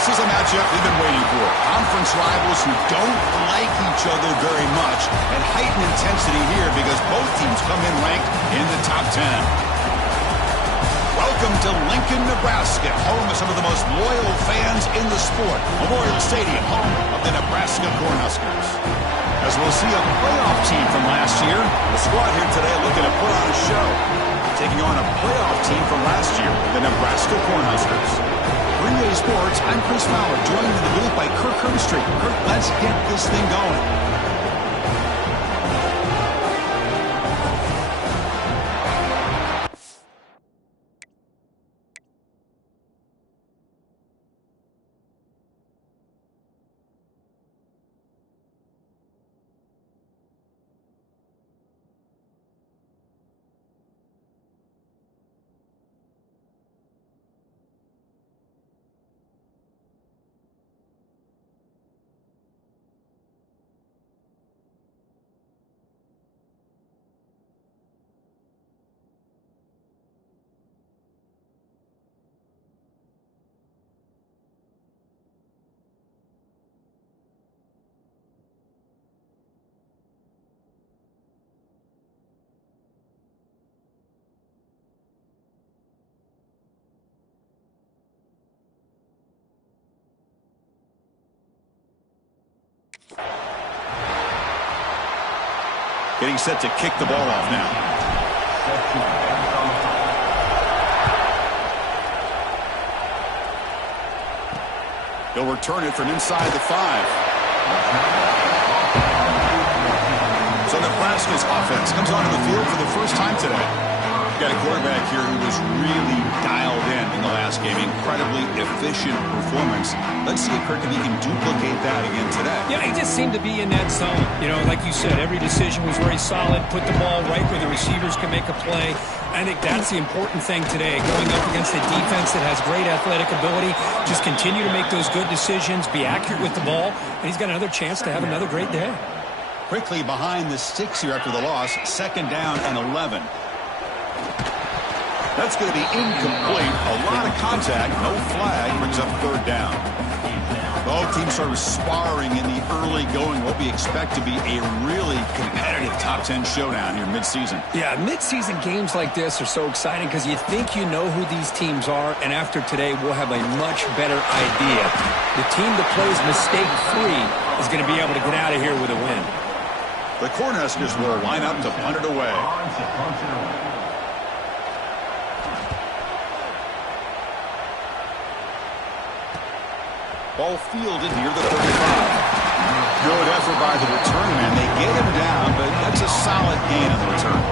This is a matchup we've been waiting for. Conference rivals who don't like each other very much, and heightened intensity here because both teams come in ranked in the top 10. Welcome to Lincoln, Nebraska, home of some of the most loyal fans in the sport. Memorial Stadium, home of the Nebraska Cornhuskers. As we'll see a playoff team from last year, the squad here today looking to put on a show. Taking on a playoff team from last year, the Nebraska Cornhuskers. For EA Sports, I'm Chris Fowler, joined in the booth by Kirk Herbstreit. Kirk, let's get this thing going. Getting set to kick the ball off now. He'll return it from inside the 5. So Nebraska's offense comes onto the field for the first time today. Got a quarterback here who was really dialed in the last game. Incredibly efficient performance. Let's see if Kirk, if he can duplicate that again today. Yeah, he just seemed to be in that zone. You know, like you said, every decision was very solid. Put the ball right where the receivers can make a play. I think that's the important thing today. Going up against a defense that has great athletic ability. Just continue to make those good decisions. Be accurate with the ball. And he's got another chance to have another great day. Quickly behind the sticks here after the loss. 2nd down and 11. That's going to be incomplete. A lot of contact. No flag. Brings up 3rd down. Both teams sort of sparring in the early going. What we expect to be a really competitive top 10 showdown here midseason. Yeah, midseason games like this are so exciting because you think you know who these teams are, and after today we'll have a much better idea. The team that plays mistake-free is going to be able to get out of here with a win. The Cornhuskers will line up to punt it away. Ball fielded near the 35. Good effort by the return man. They get him down, but that's a solid gain on the return.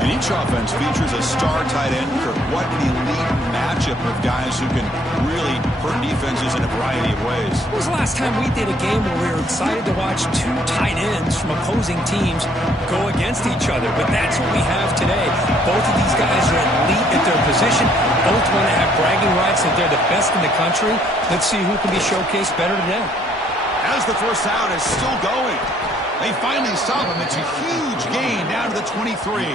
And each offense features a star tight end. What an elite matchup of guys who can really hurt defenses in a variety of ways. When was the last time we did a game where we were excited to watch 2 tight ends from opposing teams go against each other? But that's what we have today. Both of these guys are elite at their position. Both want to have bragging rights that they're the best in the country. Let's see who can be showcased better today. As the first down is still going. They finally stop him. It's a huge gain down to the 23.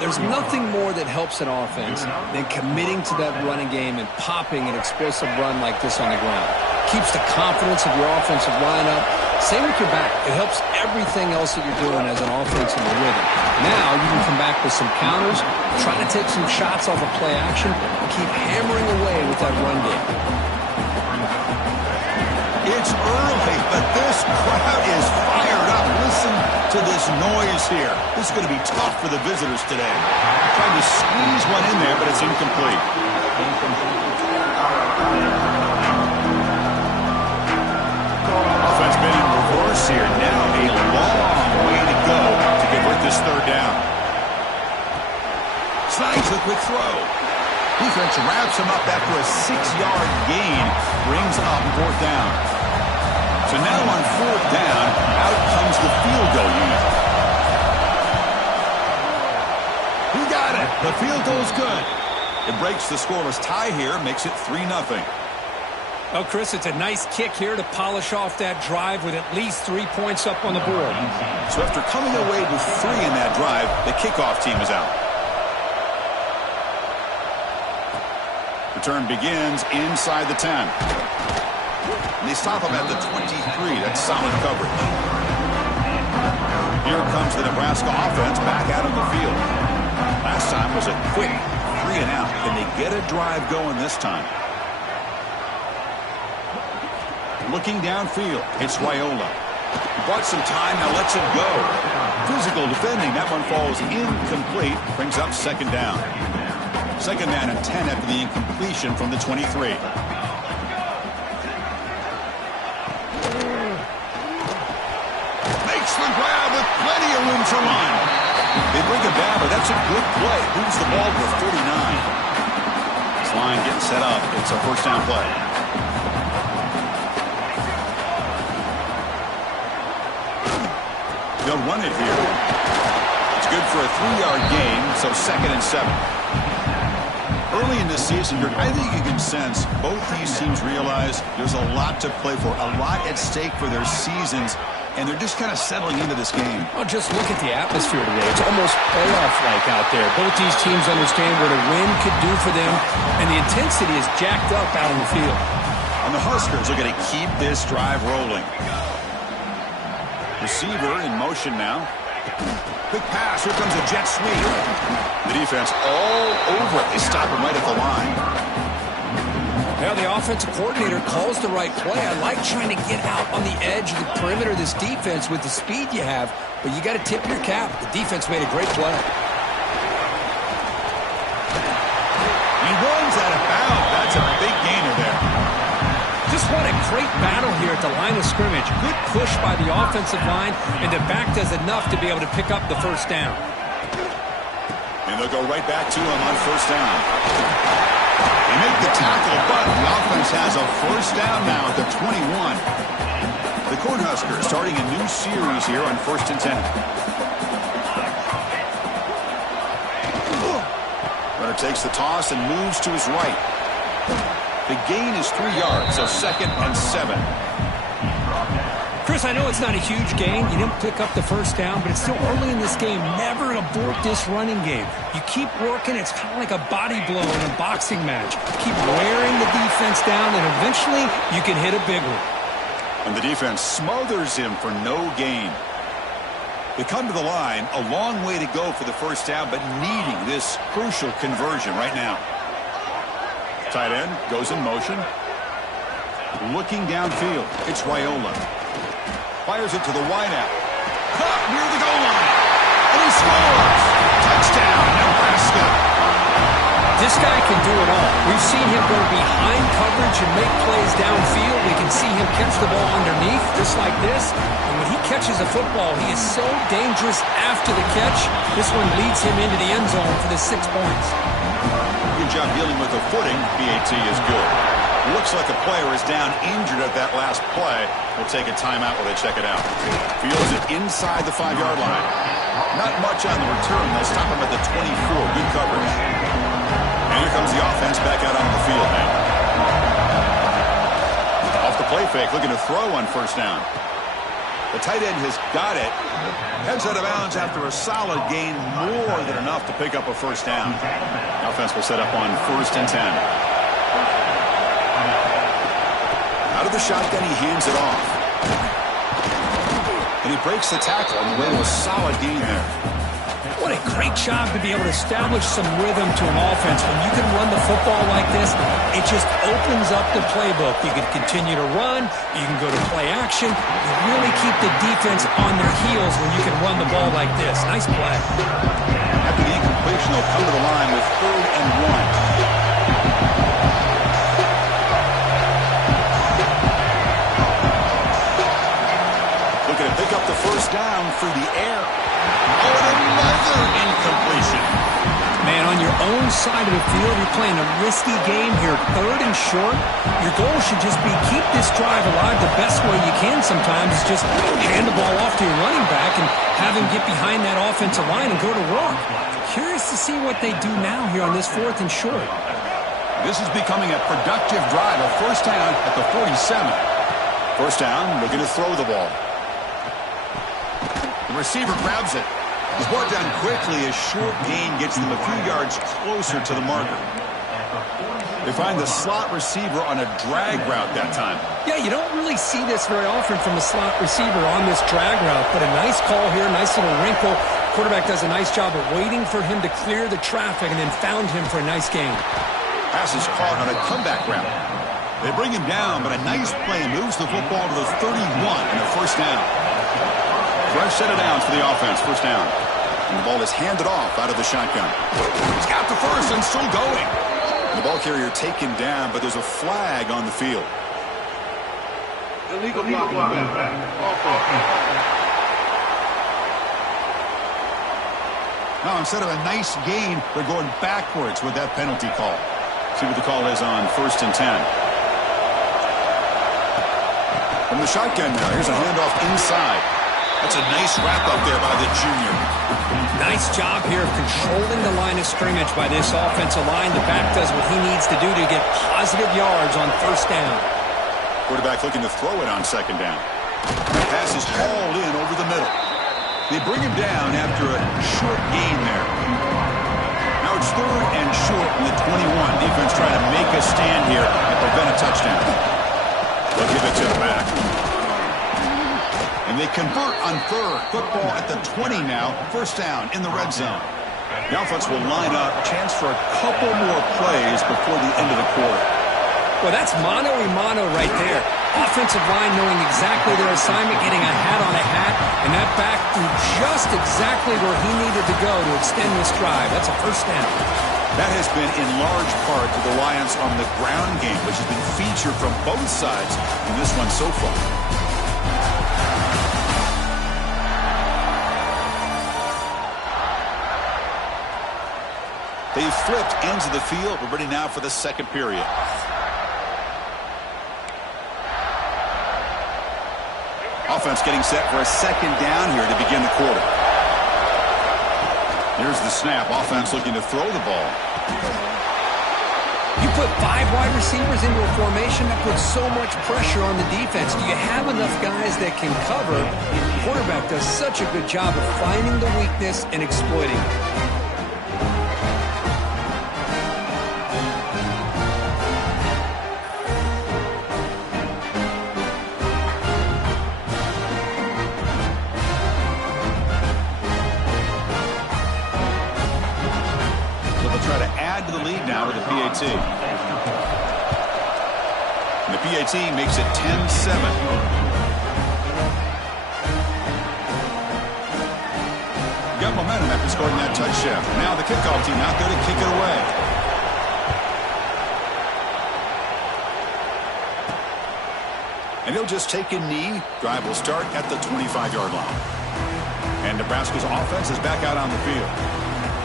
There's nothing more that helps an offense than committing to that running game and popping an explosive run like this on the ground. Keeps the confidence of your offensive lineup. Same with your back. It helps everything else that you're doing as an offense in the rhythm. Now you can come back with some counters, try to take some shots off of play action, and keep hammering away with that run game. It's early, but this crowd is fired up. Listen to this noise here. This is going to be tough for the visitors today. Trying to squeeze one in there, but it's incomplete. Offense been in reverse here. Now a long way to go to convert this 3rd down. Slides the quick throw. Defense wraps him up after a 6-yard gain. Brings him up 4th down. So now on 4th down, out comes the field goal unit. He got it. The field goal's good. It breaks the scoreless tie here, makes it 3-0. Well, Chris, it's a nice kick here to polish off that drive with at least 3 points up on the board. So after coming away with 3 in that drive, the kickoff team is out. Return begins inside the 10. And they stop him at the 23. That's solid coverage. Here comes the Nebraska offense back out on the field. Last time was a quick 3 and out. Can they get a drive going this time? Looking downfield, it's Raiola. Bought some time, now lets it go. Physical defending, that one falls incomplete. Brings up second down. Second down and 10 after the incompletion from the 23. Makes the grab with plenty of room to run. They bring it down, but that's a good play. Moves the ball to 39. This line getting set up. It's a first down play. They'll run it here. It's good for a 3-yard gain, so 2nd and 7. Early in this season, I think you can sense both these teams realize there's a lot to play for, a lot at stake for their seasons, and they're just kind of settling into this game. Well, just look at the atmosphere today. It's almost playoff-like out there. Both these teams understand what a win could do for them, and the intensity is jacked up out on the field. And the Huskers are going to keep this drive rolling. Receiver in motion now. Quick pass. Here comes a jet sweep. The defense all over it. They stop him right at the line. Well, the offensive coordinator calls the right play. I like trying to get out on the edge of the perimeter of this defense with the speed you have, but you got to tip your cap. The defense made a great play. He runs out of bounds. That's a big gainer there. Just what a great battle here at the line of scrimmage. Good push by the offensive line, and the back does enough to be able to pick up the first down. And they'll go right back to him on first down. They make the tackle, but the offense has a first down now at the 21. The Cornhuskers starting a new series here on 1st and 10. Runner takes the toss and moves to his right. The gain is 3 yards, so 2nd and 7. Chris, I know it's not a huge gain. You didn't pick up the first down, but it's still early in this game. Never abort this running game. You keep working. It's kind of like a body blow in a boxing match. Keep wearing the defense down, and eventually you can hit a big one. And the defense smothers him for no gain. They come to the line, a long way to go for the first down, but needing this crucial conversion right now. Tight end goes in motion. Looking downfield, it's Raiola. Fires it to the wideout. Caught near the goal line. And he scores! Touchdown, Nebraska! This guy can do it all. We've seen him go behind coverage and make plays downfield. We can see him catch the ball underneath, just like this. And when he catches a football, he is so dangerous after the catch. This one leads him into the end zone for the 6 points. Good job dealing with the footing. PAT is good. Looks like a player is down injured at that last play. We'll take a timeout while they check it out. Fields it inside the 5-yard line. Not much on the return. They'll stop him at the 24. Good coverage. And here comes the offense back out on the field now. Off the play fake, looking to throw on first down. The tight end has got it. Heads out of bounds after a solid gain, more than enough to pick up a first down. The offense will set up on 1st and 10. Out of the shotgun, he hands it off. And he breaks the tackle on the way to a solid gain there. What a great job to be able to establish some rhythm to an offense. When you can run the football like this, it just opens up the playbook. You can continue to run. You can go to play action. You really keep the defense on their heels when you can run the ball like this. Nice play. After the incompletion, they'll come to the line with 3rd and 1. Looking to pick up the first down through the air. Oh, another incompletion. Man, on your own side of the field, you're playing a risky game here. 3rd and short. Your goal should just be keep this drive alive the best way you can sometimes. Is just hand the ball off to your running back and have him get behind that offensive line and go to work. Curious to see what they do now here on this 4th and short. This is becoming a productive drive. A first down at the 47. First down, looking to throw the ball. The receiver grabs it. He's brought down quickly. A short gain gets them a few yards closer to the marker. They find the slot receiver on a drag route that time. Yeah, you don't really see this very often from a slot receiver on this drag route, but a nice call here, nice little wrinkle. Quarterback does a nice job of waiting for him to clear the traffic and then found him for a nice gain. Pass is caught on a comeback route. They bring him down, but a nice play moves the football to the 31 and a first down. Fresh set of downs for the offense, first down. And the ball is handed off out of the shotgun. He's got the first and still going. The ball carrier taken down, but there's a flag on the field. Illegal block. Now, instead of a nice gain, they're going backwards with that penalty call. See what the call is on 1st and 10. From the shotgun now, here's a handoff inside. That's a nice wrap-up there by the junior. Nice job here of controlling the line of scrimmage by this offensive line. The back does what he needs to do to get positive yards on first down. Quarterback looking to throw it on second down. The pass is hauled in over the middle. They bring him down after a short gain there. Now it's 3rd and short in the 21. Defense trying to make a stand here and prevent a touchdown. They'll give it to the back. And they convert on 3rd. Football at the 20 now. First down in the red zone. The offense will line up. Chance for a couple more plays before the end of the quarter. Well, that's mano-a-mano right there. Offensive line knowing exactly their assignment, getting a hat on a hat, and that back threw just exactly where he needed to go to extend this drive. That's a first down. That has been in large part to the Lions on the ground game, which has been featured from both sides in this one so far. They've flipped ends of the field. We're ready now for the second period. Offense getting set for a second down here to begin the quarter. Here's the snap. Offense looking to throw the ball. You put 5 wide receivers into a formation that puts so much pressure on the defense. Do you have enough guys that can cover? The quarterback does such a good job of finding the weakness and exploiting it. PAT. And the PAT makes it 10-7. Got momentum after scoring that touchdown. Now the kickoff team out there to kick it away. And he'll just take a knee. Drive will start at the 25-yard line. And Nebraska's offense is back out on the field,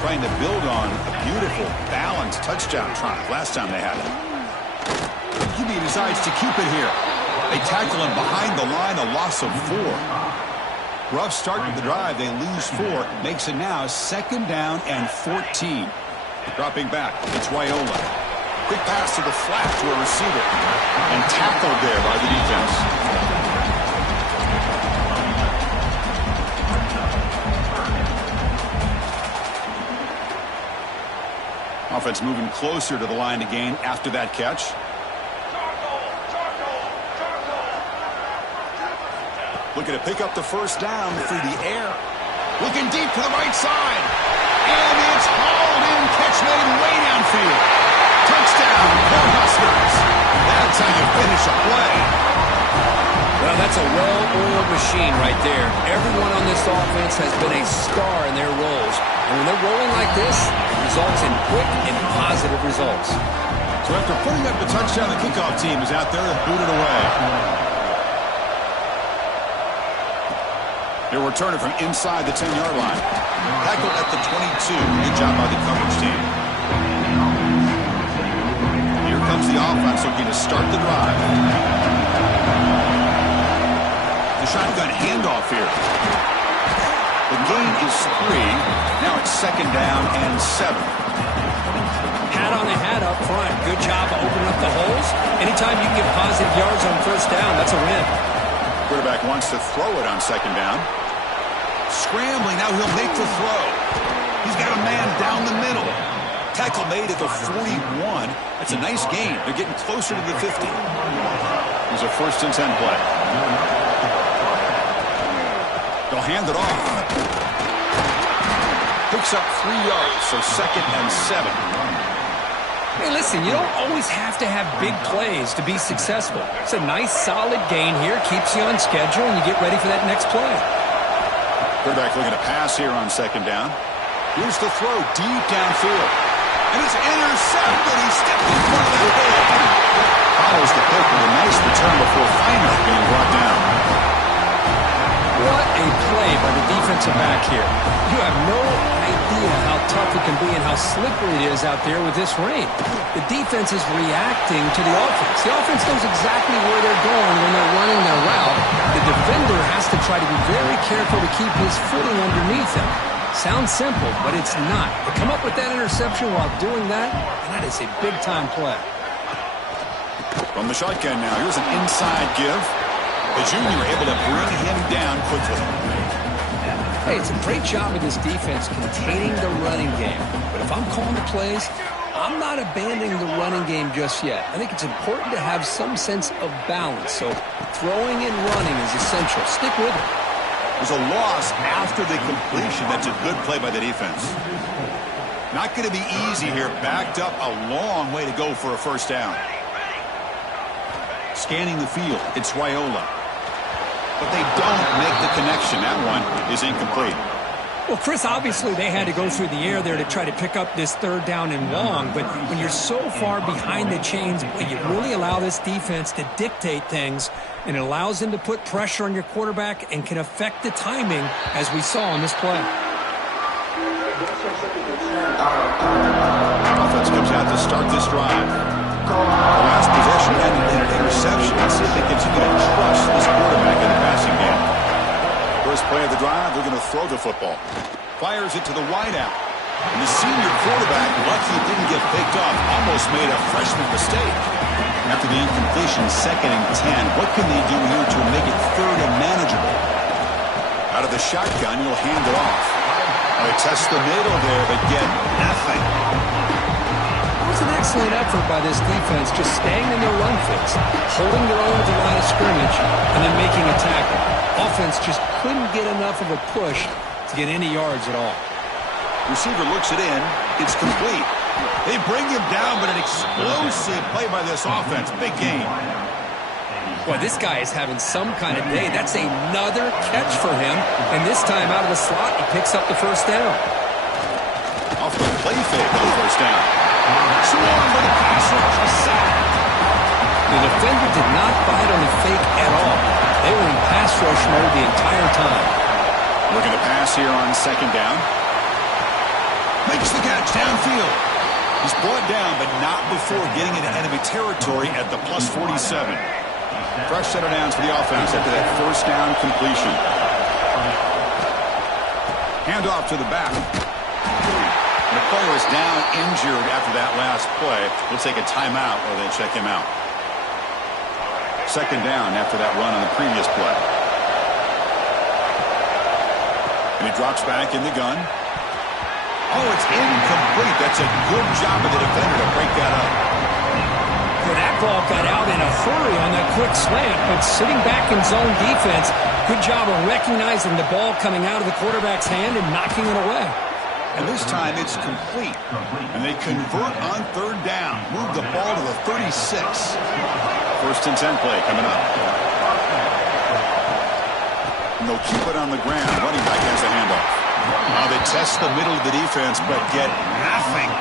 trying to build on a beautiful, balanced touchdown drive last time they had it. QB decides to keep it here. They tackle him behind the line, a loss of 4. Rough start to the drive. They lose 4. Makes it now 2nd down and 14. Dropping back, it's Raiola. Quick pass to the flat to a receiver. And tackled there by the defense. Offense moving closer to the line to gain after that catch. Looking to pick up the first down through the air. Looking deep to the right side. And it's hauled in. Catch made way downfield. Touchdown, Cornhuskers. That's how you finish a play. Well, that's a well-oiled machine right there. Everyone on this offense has been a star in their roles. And when they're rolling like this, it results in quick and positive results. So after putting up the touchdown, the kickoff team is out there and booted away. They'll return it from inside the 10-yard line. Tackled at the 22. Good job by the coverage team. Here comes the offense looking to start the drive. The shotgun handoff here. The gain is 3. Now it's 2nd down and 7. Hat on a hat up front. Good job of opening up the holes. Anytime you can get positive yards on first down, that's a win. Quarterback wants to throw it on 2nd down. Scrambling, now he'll make the throw. He's got a man down the middle. Tackle made at the 41. That's a nice gain. They're getting closer to the 50. Here's a 1st and 10 play. They'll hand it off. Picks up 3 yards, so 2nd and 7. Hey, listen, you don't always have to have big plays to be successful. It's a nice, solid gain here. Keeps you on schedule, and you get ready for that next play. Quarterback looking to pass here on 2nd down. Here's the throw deep downfield. And it's intercepted. He stepped in front of that ball. Follows the pick with a nice return before finally being brought down. What a play by the defensive back here. You have no idea how tough it can be and how slippery it is out there with this rain. The defense is reacting to the offense. The offense knows exactly where they're going when they're running their route. The defender has to try to be very careful to keep his footing underneath him. Sounds simple, but it's not. To come up with that interception while doing that, and that is a big-time play. From the shotgun now, here's an inside give. The junior able to bring him down quickly. Hey, it's a great job of this defense containing the running game. But if I'm calling the plays, I'm not abandoning the running game just yet. I think it's important to have some sense of balance. So throwing and running is essential. Stick with it. There's a loss after the completion. That's a good play by the defense. Not going to be easy here. Backed up a long way to go for a 1st down. Scanning the field, it's Raiola. But they don't make the connection. That one is incomplete. Well, Chris, obviously they had to go through the air there to try to pick up this 3rd down and long. But when you're so far behind the chains, you really allow this defense to dictate things. And it allows them to put pressure on your quarterback and can affect the timing, as we saw on this play. Offense comes out to start this drive. The last possession ended in an interception. Let's see if they continue to trust this quarterback in the passing game. First play of the drive, they're going to throw the football. Fires it to the wideout. And the senior quarterback, lucky it didn't get picked off, almost made a freshman mistake. After the incompletion, 2nd and 10. What can they do here to make it 3rd and manageable? Out of the shotgun, he'll hand it off. They test the middle there, but get nothing. It was an excellent effort by this defense, just staying in their run fix, holding their own at the line of scrimmage, and then making a tackle. Offense just couldn't get enough of a push to get any yards at all. Receiver looks it in. It's complete. They bring him down, but an explosive play by this offense. Big game. Boy, this guy is having some kind of day. That's another catch for him. And this time out of the slot, he picks up the 1st down. Off the play fake on 1st down. Swarm for the pass rush. A sack. The defender did not bite on the fake at all. They were in pass rush mode the entire time. Looking to pass here on 2nd down. Makes the catch downfield. He's brought down, but not before getting into enemy territory at the plus 47. Fresh set of downs for the offense after that 1st down completion. Hand off to the back. And the player is down injured after that last play. We'll take a timeout or they check him out. 2nd down after that run on the previous play. And he drops back in the gun. Oh, it's incomplete. That's a good job of the defender to break that up. Well, that ball got out in a hurry on that quick slant, but sitting back in zone defense, good job of recognizing the ball coming out of the quarterback's hand and knocking it away. And this time it's complete. And they convert on 3rd down. Move the ball to the 36. 1st and 10 play coming up. And they'll keep it on the ground. Running back has the handoff. Now they test the middle of the defense, but get nothing.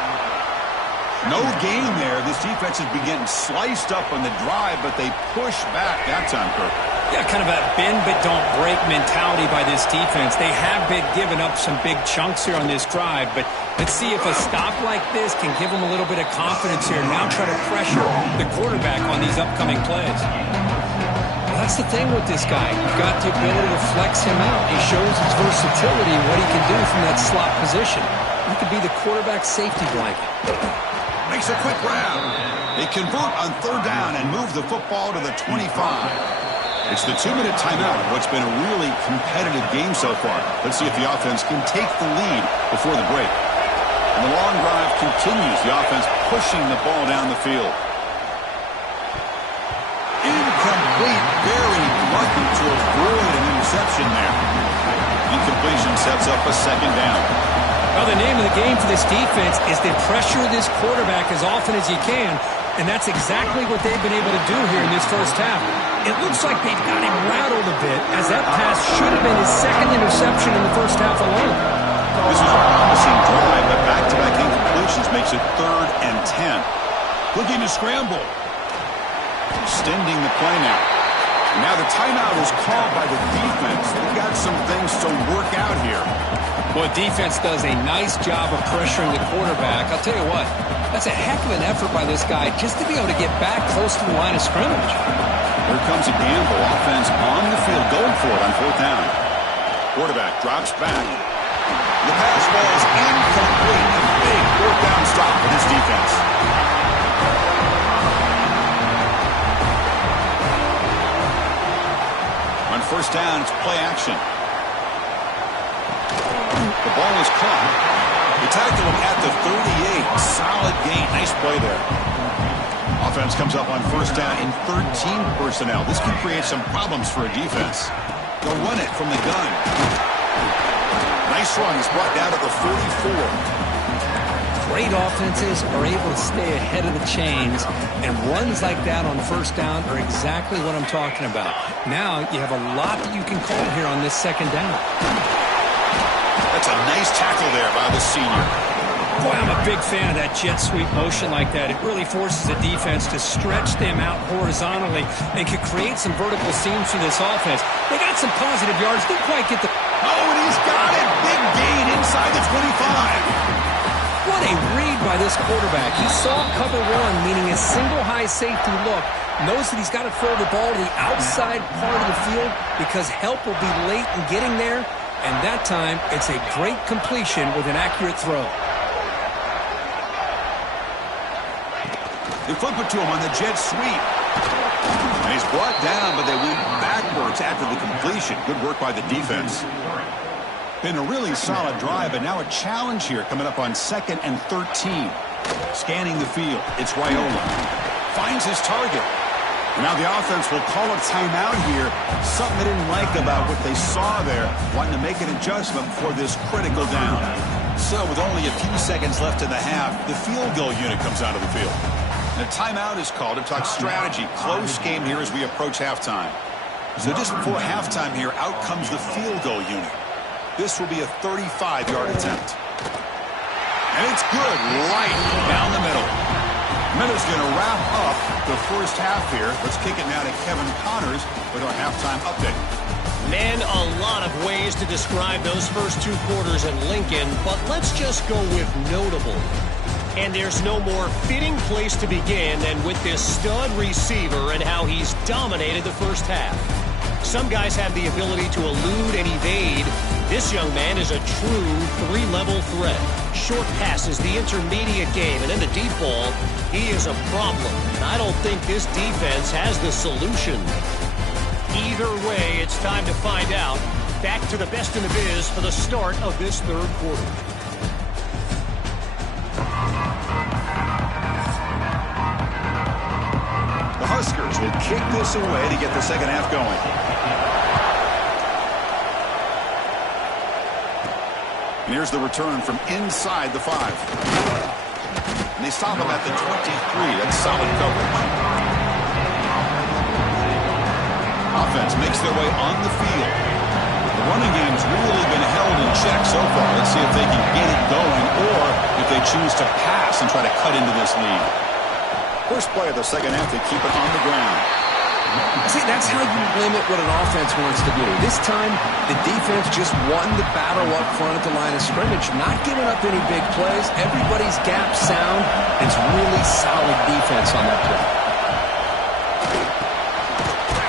No gain there. This defense has been getting sliced up on the drive, but they push back that time, Kirk. Yeah, kind of a bend but don't break mentality by this defense. They have been giving up some big chunks here on this drive, but let's see if a stop like this can give them a little bit of confidence here. Now try to pressure the quarterback on these upcoming plays. Well, that's the thing with this guy. You've got the ability to flex him out. He shows his versatility and what he can do from that slot position. He could be the quarterback safety blanket. Makes a quick grab. They convert on 3rd down and move the football to the 25. It's the 2-minute timeout of what's been a really competitive game so far. Let's see if the offense can take the lead before the break. And the long drive continues. The offense pushing the ball down the field. Incomplete. Very lucky to avoid an interception there. Incompletion sets up a second down. Well, the name of the game for this defense is to pressure this quarterback as often as you can, and that's exactly what they've been able to do here in this first half. It looks like they've got him rattled a bit, as that pass should have been his second interception in the first half alone. This is a promising drive, but back-to-back incompletions makes it 3rd and 10. Looking to scramble. Extending the play now. And now the timeout is called by the defense. They've got some things to work out here. Well, defense does a nice job of pressuring the quarterback. I'll tell you what, that's a heck of an effort by this guy just to be able to get back close to the line of scrimmage. Here comes a gamble. Offense on the field, going for it on 4th down. Quarterback drops back. The pass ball is incomplete. A big 4th down stop for this defense. On 1st down, it's play action. The ball is caught. They tackle him at the 38. Solid gain. Nice play there. Offense comes up on 1st down in 13 personnel. This could create some problems for a defense. They'll run it from the gun. Nice run. He's brought down to the 44. Great offenses are able to stay ahead of the chains, and runs like that on 1st down are exactly what I'm talking about. Now you have a lot that you can call here on this 2nd down. That's a nice tackle there by the senior. Boy, I'm a big fan of that jet sweep motion like that. It really forces the defense to stretch them out horizontally and can create some vertical seams for this offense. They got some positive yards. Didn't quite get the... Oh, and he's got it. Big gain inside the 25. What a read by this quarterback. He saw cover 1, meaning a single high safety look. Knows that he's got to throw the ball to the outside part of the field because help will be late in getting there. And that time, it's a great completion with an accurate throw. They flip it to him on the jet sweep. And he's brought down, but they went backwards after the completion. Good work by the defense. Been a really solid drive, but now a challenge here coming up on 2nd and 13. Scanning the field. It's Raiola. Finds his target. And now the offense will call a timeout here. Something they didn't like about what they saw there. Wanting to make an adjustment for this critical down. So with only a few seconds left in the half, the field goal unit comes out of the field. And a timeout is called to talk strategy. Close game here as we approach halftime. So just before halftime here, out comes the field goal unit. This will be a 35-yard attempt. And it's good right down the middle. Miller's going to wrap up the first half here. Let's kick it now to Kevin Connors with our halftime update. Man, a lot of ways to describe those first 2 quarters in Lincoln, but let's just go with notable. And there's no more fitting place to begin than with this stud receiver and how he's dominated the first half. Some guys have the ability to elude and evade. This young man is a true 3-level threat. Short passes, the intermediate game, and then the deep ball. He is a problem. I don't think this defense has the solution. Either way, it's time to find out. Back to the best in the biz for the start of this 3rd quarter. The Huskers will kick this away to get the second half going. And here's the return from inside the 5. And they stop him at the 23. That's solid coverage. Offense makes their way on the field. The running game's really been held in check so far. Let's see if they can get it going or if they choose to pass and try to cut into this lead. First play of the second half, they keep it on the ground. See, that's how you limit what an offense wants to do. This time, the defense just won the battle up front at the line of scrimmage, not giving up any big plays. Everybody's gap sound. It's really solid defense on that play.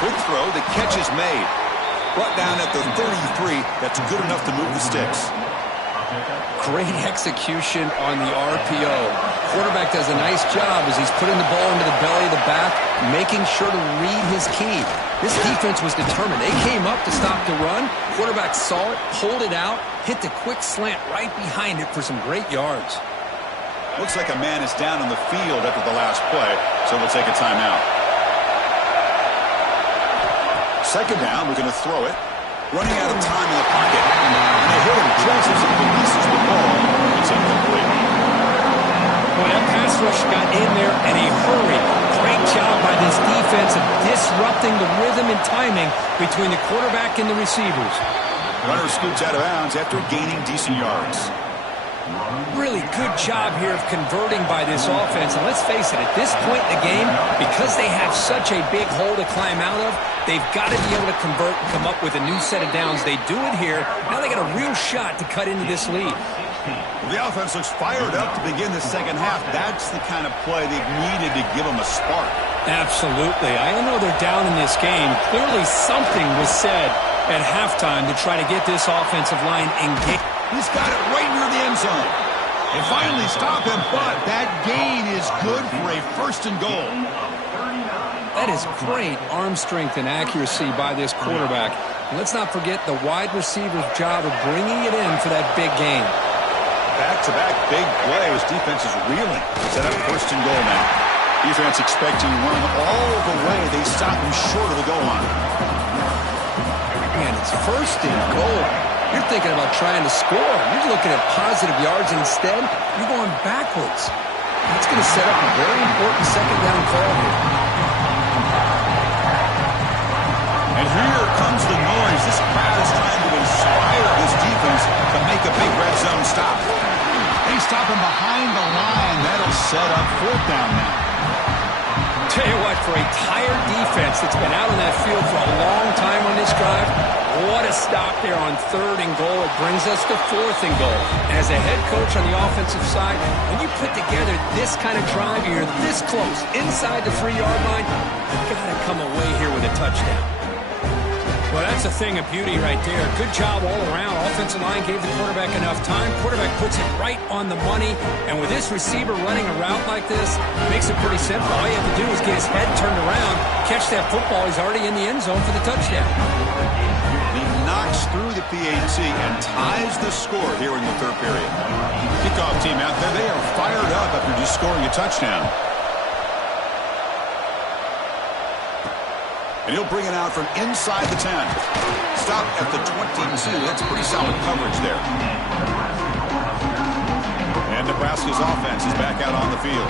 Quick throw, the catch is made. Brought down at the 33. That's good enough to move the sticks. Great execution on the RPO. Quarterback does a nice job as he's putting the ball into the belly of the back, making sure to read his key. This defense was determined. They came up to stop the run. Quarterback saw it, pulled it out, hit the quick slant right behind it for some great yards. Looks like a man is down on the field after the last play, so we'll take a timeout. Second down, we're going to throw it. Running out of time in the pocket. And they hit him just as he releases the ball. It's incomplete. Boy, that pass rush got in there in a hurry. Great job by this defense of disrupting the rhythm and timing between the quarterback and the receivers. Runner scoots out of bounds after gaining decent yards. Really good job here of converting by this offense. And let's face it, at this point in the game, because they have such a big hole to climb out of, they've got to be able to convert and come up with a new set of downs. They do it here. Now they got a real shot to cut into this lead. The offense looks fired up to begin the second half. That's the kind of play they've needed to give them a spark. Absolutely. I know they're down in this game. Clearly something was said at halftime to try to get this offensive line engaged. He's got it right near the end zone. They finally stop him, but that gain is good for a first and goal. That is great arm strength and accuracy by this quarterback. And let's not forget the wide receiver's job of bringing it in for that big gain. Back-to-back big plays. Defense is reeling. Set up first and goal now. Defense expecting run all the way. They stop him short of the goal line. Man, it's first and goal. You're thinking about trying to score. You're looking at positive yards, and instead, you're going backwards. That's going to set up a very important second down call here. And here comes the noise. This crowd is trying to inspire this defense to make a big red zone stop. They stop him behind the line. That'll set up fourth down now. Tell you what, for a tired defense that's been out on that field for a long time on this drive, what a stop there on third and goal. It brings us to fourth and goal. And as a head coach on the offensive side, when you put together this kind of drive, you're this close, inside the 3-yard line, you've got to come away here with a touchdown. Well, that's a thing of beauty right there. Good job all around. Offensive line gave the quarterback enough time. Quarterback puts it right on the money. And with this receiver running a route like this, it makes it pretty simple. All you have to do is get his head turned around, catch that football. He's already in the end zone for the touchdown. He knocks through the PAT and ties the score here in the third period. Kickoff team out there. They are fired up after just scoring a touchdown. And he'll bring it out from inside the 10. Stop at the 22. That's pretty solid coverage there. And Nebraska's offense is back out on the field.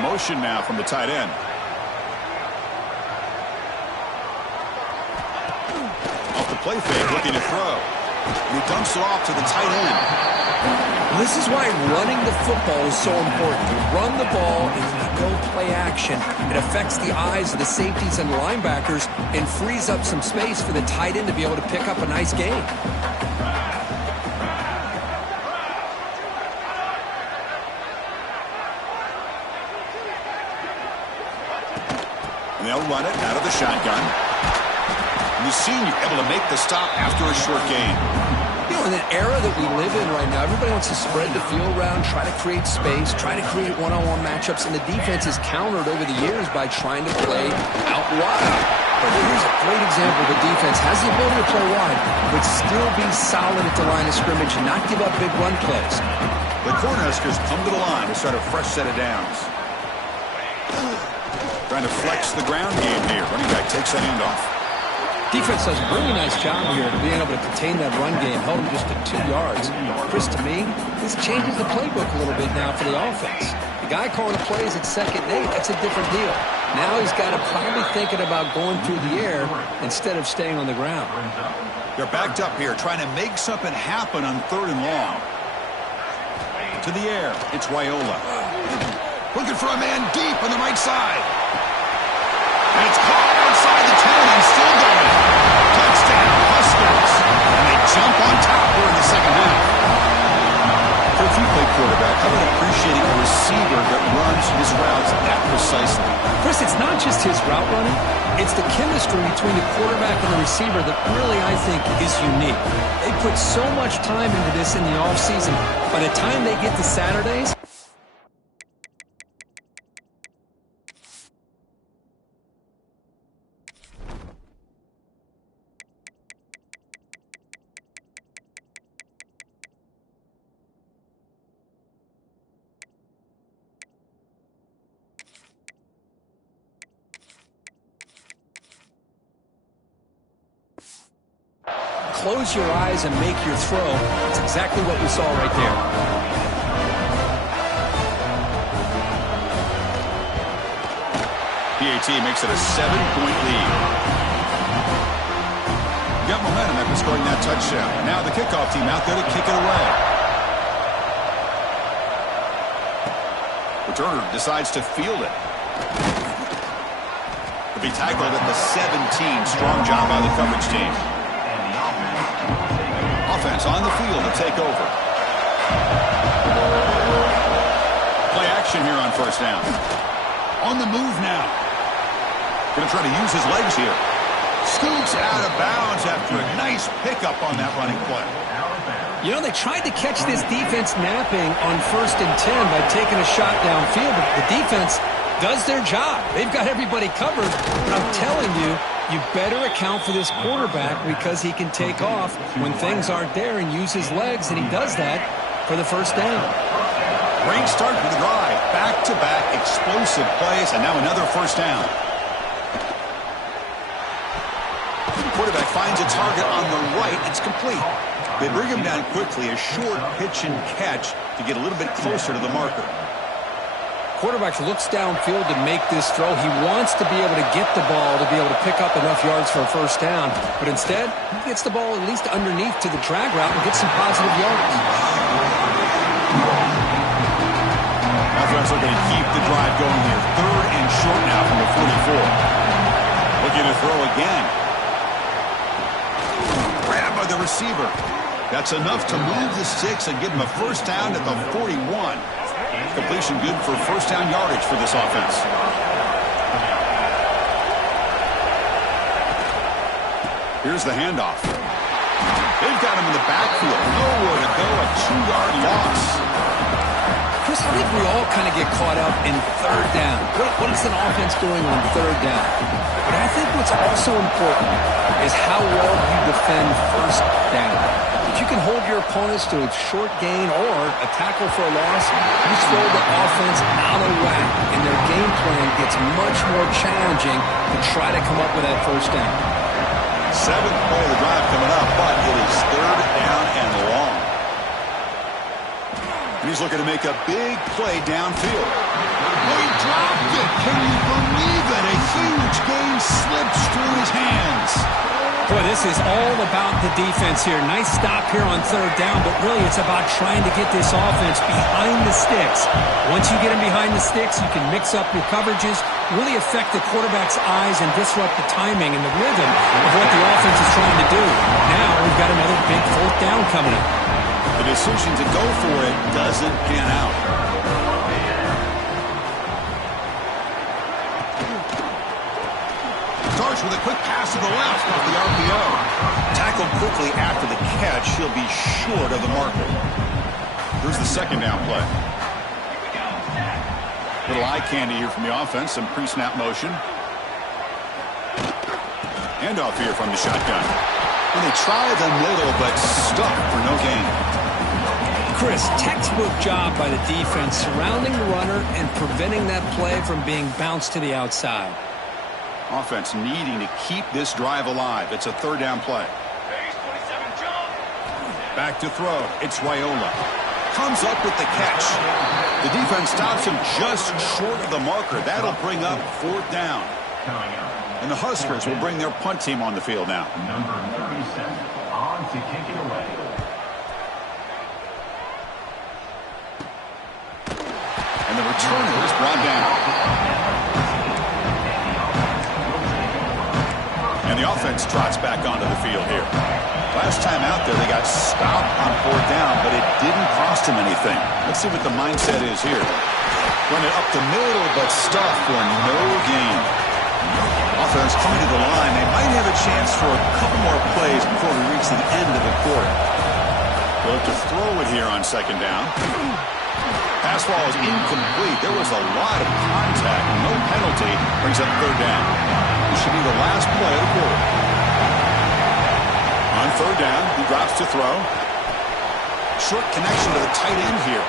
Motion now from the tight end. Off the play fake, looking to throw. And he dumps it off to the tight end. This is why running the football is so important. You run the ball and you go play action. It affects the eyes of the safeties and linebackers and frees up some space for the tight end to be able to pick up a nice gain. And they'll run it out of the shotgun. And the senior able to make the stop after a short gain. You know, in the era that we live in right now, everybody wants to spread the field around, try to create space, try to create one-on-one matchups, and the defense is countered over the years by trying to play out wide. But here's a great example. The defense has the ability to play wide, but still be solid at the line of scrimmage and not give up big run plays. The Cornhuskers come to the line to start a fresh set of downs. Trying to flex the ground game here. Running back takes that handoff. Defense does a really nice job here of being able to contain that run game, held him just to 2 yards. Chris, to me, this changes the playbook a little bit now for the offense. The guy calling the plays at 2nd and 8, that's a different deal. Now he's got to probably thinking about going through the air instead of staying on the ground. They're backed up here, trying to make something happen on 3rd and long. To the air, it's Wyola. Looking for a man deep on the right side. And it's caught outside the 10 and still going. Touchdown, Huskers. And they jump on top here in the second half. If you play quarterback, how about appreciating a receiver that runs his routes that precisely? Chris, it's not just his route running. It's the chemistry between the quarterback and the receiver that really, I think, is unique. They put so much time into this in the offseason. By the time they get to Saturdays, close your eyes and make your throw. That's exactly what we saw right there. PAT makes it a 7-point lead. Got momentum after scoring that touchdown. Now the kickoff team out there to kick it away. Returner decides to field it. To be tackled at the 17. Strong job by the coverage team. Offense on the field to take over. Play action here on first down. On the move now. Going to try to use his legs here. Scoops out of bounds after a nice pickup on that running play. You know, they tried to catch this defense napping on 1st and 10 by taking a shot downfield, but the defense does their job. They've got everybody covered, but I'm telling you, you better account for this quarterback because he can take off when things aren't there and use his legs, and he does that for the first down. Great start for the drive. Back-to-back explosive plays, and now another first down. Quarterback finds a target on the right. It's complete. They bring him down quickly. A short pitch and catch to get a little bit closer to the marker. Quarterback looks downfield to make this throw. He wants to be able to get the ball to be able to pick up enough yards for a first down. But instead, he gets the ball at least underneath to the drag route and gets some positive yards. Offense looking to keep the drive going here. 3rd and short now from the 44. Looking to throw again. Grabbed by the receiver. That's enough to move the sticks and give him a first down at the 41. Completion good for first down yardage for this offense. Here's the handoff. They've got him in the backfield. Nowhere to go. A 2-yard loss. Chris, I think we all kind of get caught up in 3rd down. What is an offense doing on 3rd down? But I think what's also important is how well you defend first down. If you can hold your opponents to a short gain or a tackle for a loss, you throw the offense out of whack, and their game plan gets much more challenging to try to come up with that first down. 7th play of the drive coming up, but it is 3rd down and long. And he's looking to make a big play downfield. Oh, he dropped it. Can you believe it? A huge gain slips through his hands. Boy, this is all about the defense here. Nice stop here on 3rd down, but really it's about trying to get this offense behind the sticks. Once you get them behind the sticks, you can mix up your coverages, really affect the quarterback's eyes and disrupt the timing and the rhythm of what the offense is trying to do. Now we've got another big 4th down coming up. The decision to go for it doesn't pan out. Starts with a quick pass to the left off the RPO. Tackled quickly after the catch. He'll be short of the marker. Here's the 2nd down play. Little eye candy here from the offense. Some pre-snap motion. Handoff here from the shotgun. And they try the middle, but stuck for no gain. Chris, textbook job by the defense surrounding the runner and preventing that play from being bounced to the outside. Offense needing to keep this drive alive. It's a 3rd down play. Back to throw. It's Raiola. Comes up with the catch. The defense stops him just short of the marker. That'll bring up 4th down. And the Huskers will bring their punt team on the field now. Number 37 on to kick it away. And the returner is brought down. And the offense trots back onto the field here. Last time out there, they got stopped on 4th down, but it didn't cost them anything. Let's see what the mindset is here. Run it up the middle, but stuffed for no gain. Offense coming to the line. They might have a chance for a couple more plays before we reach the end of the quarter. They'll have to throw it here on 2nd down. Pass ball is incomplete. There was a lot of contact. No penalty. Brings up 3rd down. This should be the last play of the quarter. On 3rd down, he drops to throw. Short connection to the tight end here.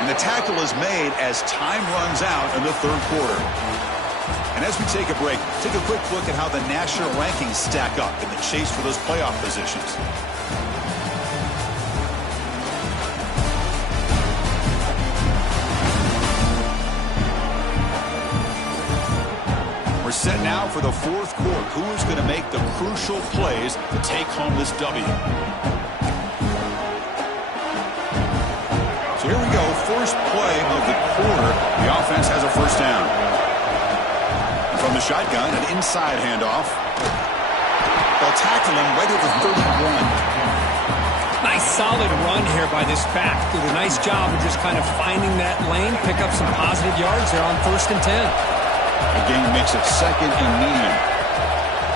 And the tackle is made as time runs out in the 3rd quarter. And as we take a break, take a quick look at how the national rankings stack up in the chase for those playoff positions. We're set now for the fourth quarter. Who is going to make the crucial plays to take home this W? So here we go. First play of the quarter. The offense has a first down. From the shotgun, an inside handoff. They'll tackle him right at the 31. Nice solid run here by this back. Did a nice job of just kind of finding that lane, pick up some positive yards there on 1st and 10. The game makes it 2nd and medium.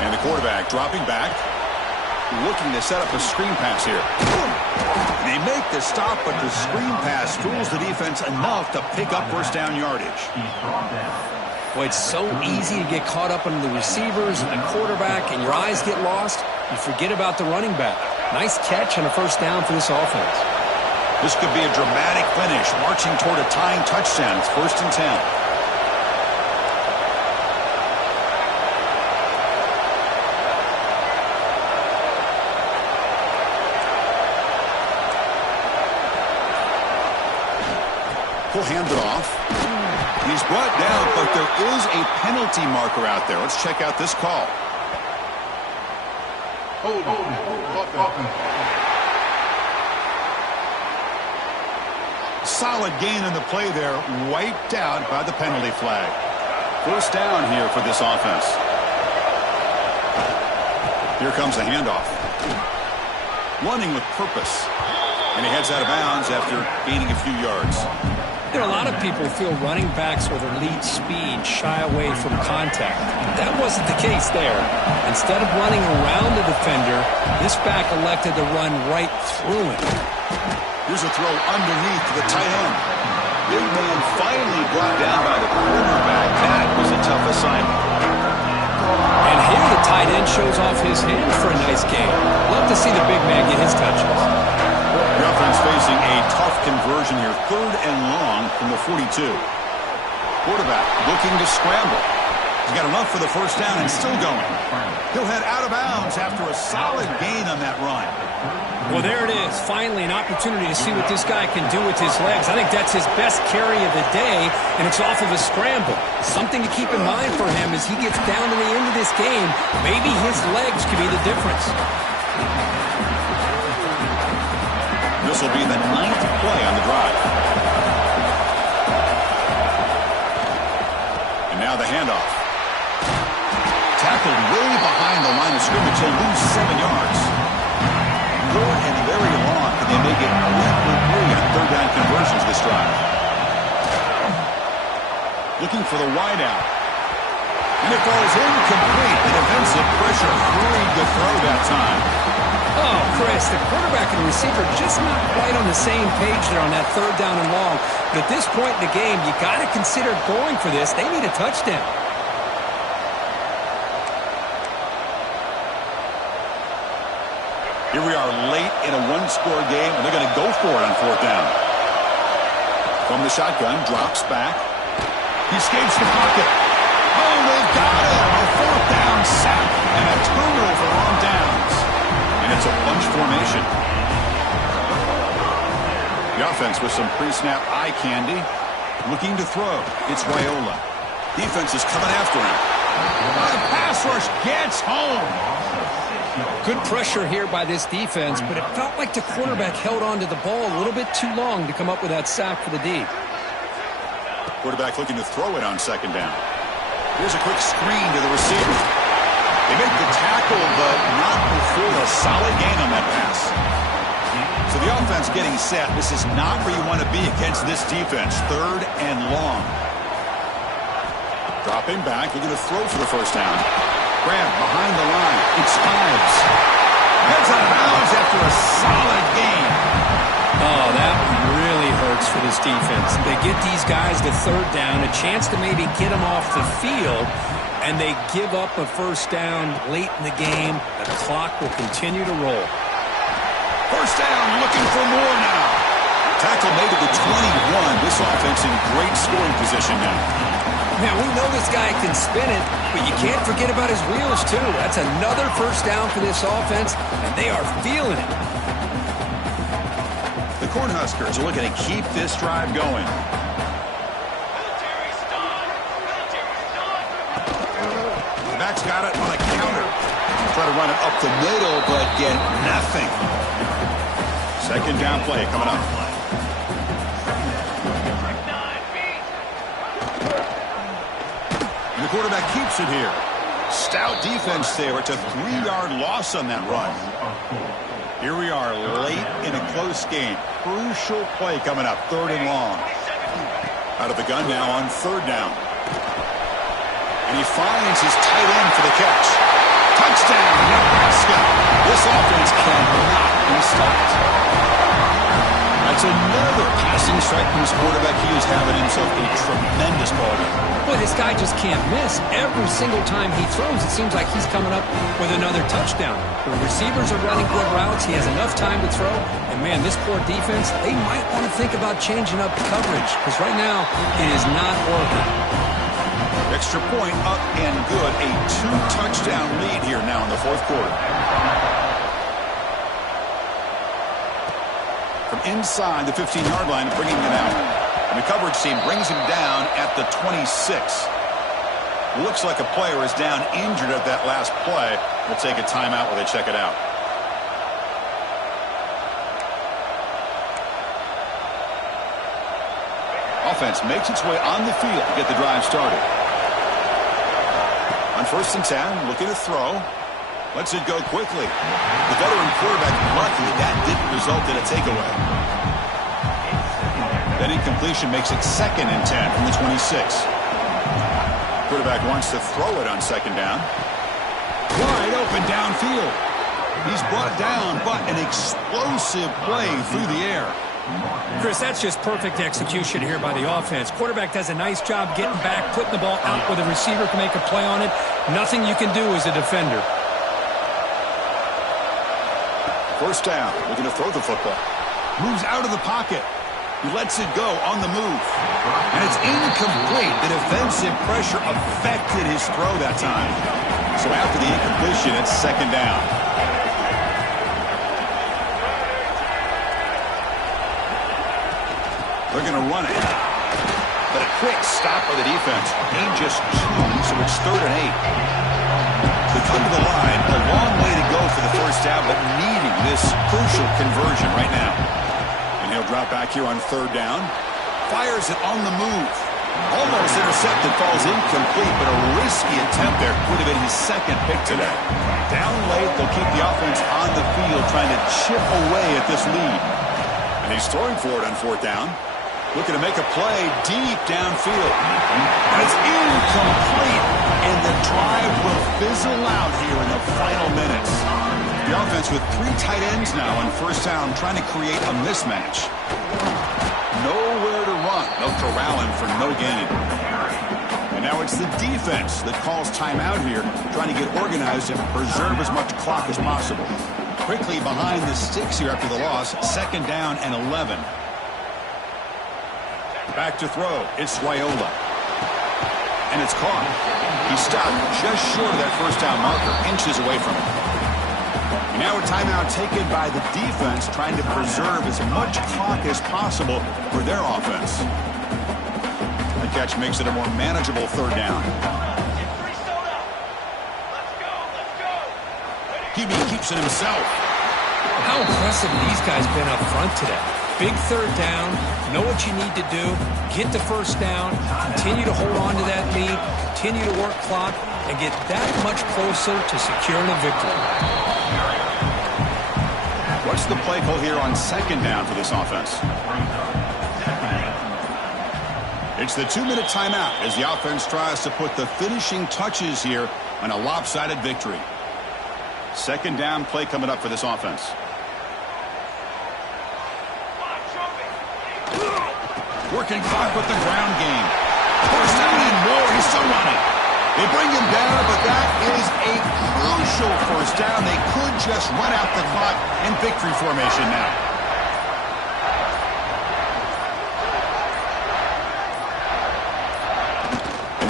And the quarterback dropping back, looking to set up a screen pass here. They make the stop, but the screen pass fools the defense enough to pick up first down yardage. Boy, it's so easy to get caught up on the receivers and the quarterback, and your eyes get lost. You forget about the running back. Nice catch and a first down for this offense. This could be a dramatic finish, marching toward a tying touchdown. It's 1st and 10. He'll hand it off. He's brought down, but there is a penalty marker out there. Let's check out this call. Solid gain in the play there, wiped out by the penalty flag. First down here for this offense. Here comes a handoff. Running with purpose. And he heads out of bounds after gaining a few yards. There are a lot of people who feel running backs with elite speed shy away from contact. That wasn't the case there. Instead of running around the defender, this back elected to run right through him. Here's a throw underneath to the tight end. Big man finally brought down by the quarterback. That was a tough assignment. And here the tight end shows off his hands for a nice game. Love to see the big man get his touches. The offense facing a tough conversion here. 3rd and long from the 42. Quarterback looking to scramble. He's got enough for the first down and still going. He'll head out of bounds after a solid gain on that run. Well, there it is. Finally, an opportunity to see what this guy can do with his legs. I think that's his best carry of the day, and it's off of a scramble. Something to keep in mind for him as he gets down to the end of this game. Maybe his legs could be the difference. This will be the 9th play on the drive. And now the handoff. Tackled way behind the line of scrimmage. He'll lose 7 yards. 3rd and very long. Can they make it 3 on 3rd down conversions this drive? Looking for the wide out. And it falls incomplete. The defensive pressure hurried the throw that time. Oh, Chris, the quarterback and the receiver just not quite on the same page there on that 3rd down and long. But at this point in the game, you got to consider going for this. They need a touchdown. Here we are late in a 1-score game, and they're going to go for it on 4th down. From the shotgun, drops back. He escapes the pocket. Oh, they've got him. A 4th down sack and a turnover on downs. And it's a bunch formation. The offense with some pre-snap eye candy. Looking to throw. It's Raiola. Defense is coming after him. The pass rush gets home. Good pressure here by this defense, but it felt like the quarterback held on to the ball a little bit too long to come up with that sack for the D. Quarterback looking to throw it on 2nd down. Here's a quick screen to the receiver. They make the tackle, but not before a solid gain on that pass. So the offense getting set. This is not where you want to be against this defense. 3rd and long. Dropping back, looking to throw for the first down. Grab behind the line. It's Hives. Heads out of bounds after a solid gain. Oh, that really hurts for this defense. They get these guys to 3rd down, a chance to maybe get them off the field, and they give up a first down late in the game. The clock will continue to roll. First down, looking for more now. Tackle made at the 21. This offense in great scoring position now. Man, we know this guy can spin it, but you can't forget about his wheels, too. That's another first down for this offense, and they are feeling it. The Cornhuskers are looking to keep this drive going. The back's got it on a counter. Try to run it up the middle, but get nothing. Second down play coming up. And the quarterback keeps it here. Stout defense there. It's a 3-yard loss on that run. Here we are late in a close game. Crucial play coming up. 3rd and long. Out of the gun now on 3rd down. And he finds his tight end for the catch. Touchdown, Nebraska. This offense cannot be stopped. That's another passing strike from his quarterback. He is having himself a tremendous ball game. Boy, this guy just can't miss. Every single time he throws, it seems like he's coming up with another touchdown. The receivers are running good routes. He has enough time to throw. And, man, this poor defense, they might want to think about changing up coverage because right now it is not working. Extra point up and good. A 2-touchdown lead here now in the 4th quarter. From inside the 15-yard line, bringing it out. And the coverage team brings him down at the 26. Looks like a player is down injured at that last play. We'll take a timeout while they check it out. Offense makes its way on the field to get the drive started. On 1st and 10, looking to throw. Lets it go quickly. The veteran quarterback lucky that didn't result in a takeaway. That incompletion makes it 2nd and 10 from the 26. Quarterback wants to throw it on 2nd down. Wide open downfield. He's brought down, but an explosive play through the air. Chris, that's just perfect execution here by the offense. Quarterback does a nice job getting back, putting the ball out where the receiver can make a play on it. Nothing you can do as a defender. 1st down, looking to throw the football. Moves out of the pocket. He lets it go on the move. And it's incomplete. The defensive pressure affected his throw that time. So after the incompletion, it's 2nd down. They're going to run it. But a quick stop by the defense. Gain just 2, so it's 3rd and 8. They come to the line. A long way to go for the 1st down, but needing this crucial conversion right now. And he'll drop back here on 3rd down. Fires it on the move. Almost intercepted, falls incomplete, but a risky attempt there. Would have been his 2nd pick today. Down late, they'll keep the offense on the field, trying to chip away at this lead. And he's throwing for it on 4th down. Looking to make a play deep downfield. And it's incomplete. And the drive will fizzle out here in the final minutes. The offense with 3 tight ends now on 1st down, trying to create a mismatch. Nowhere to run. They'll corral him for no gain. And now it's the defense that calls timeout here, trying to get organized and preserve as much clock as possible. Quickly behind the sticks here after the loss. 2nd down and 11. Back to throw. It's Raiola. And it's caught. He stopped just short of that 1st down marker, inches away from it. And now a timeout taken by the defense, trying to preserve as much clock as possible for their offense. The catch makes it a more manageable 3rd down. QB keeps it himself. How impressive these guys been up front today. Big 3rd down, know what you need to do, get the 1st down, continue to hold on to that lead, continue to work clock, and get that much closer to securing a victory. What's the play call here on 2nd down for this offense? It's the 2-minute timeout as the offense tries to put the finishing touches here on a lopsided victory. 2nd down play coming up for this offense. Working clock with the ground game. 1st down and more. He's still running. They bring him down, but that is a crucial 1st down. They could just run out the clock in victory formation now.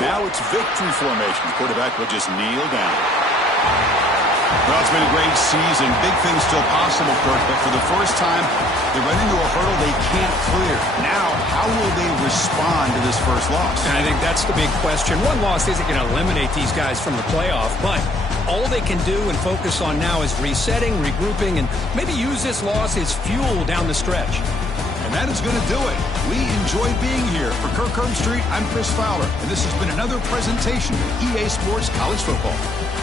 now it's victory formation. The quarterback will just kneel down. Well, it's been a great season. Big things still possible, Kirk, but for the first time, they run into a hurdle they can't clear. Now, how will they respond to this first loss? And I think that's the big question. One loss isn't going to eliminate these guys from the playoff, but all they can do and focus on now is resetting, regrouping, and maybe use this loss as fuel down the stretch. And that is going to do it. We enjoy being here. For Kirk Herbstreit, I'm Chris Fowler, and this has been another presentation of EA Sports College Football.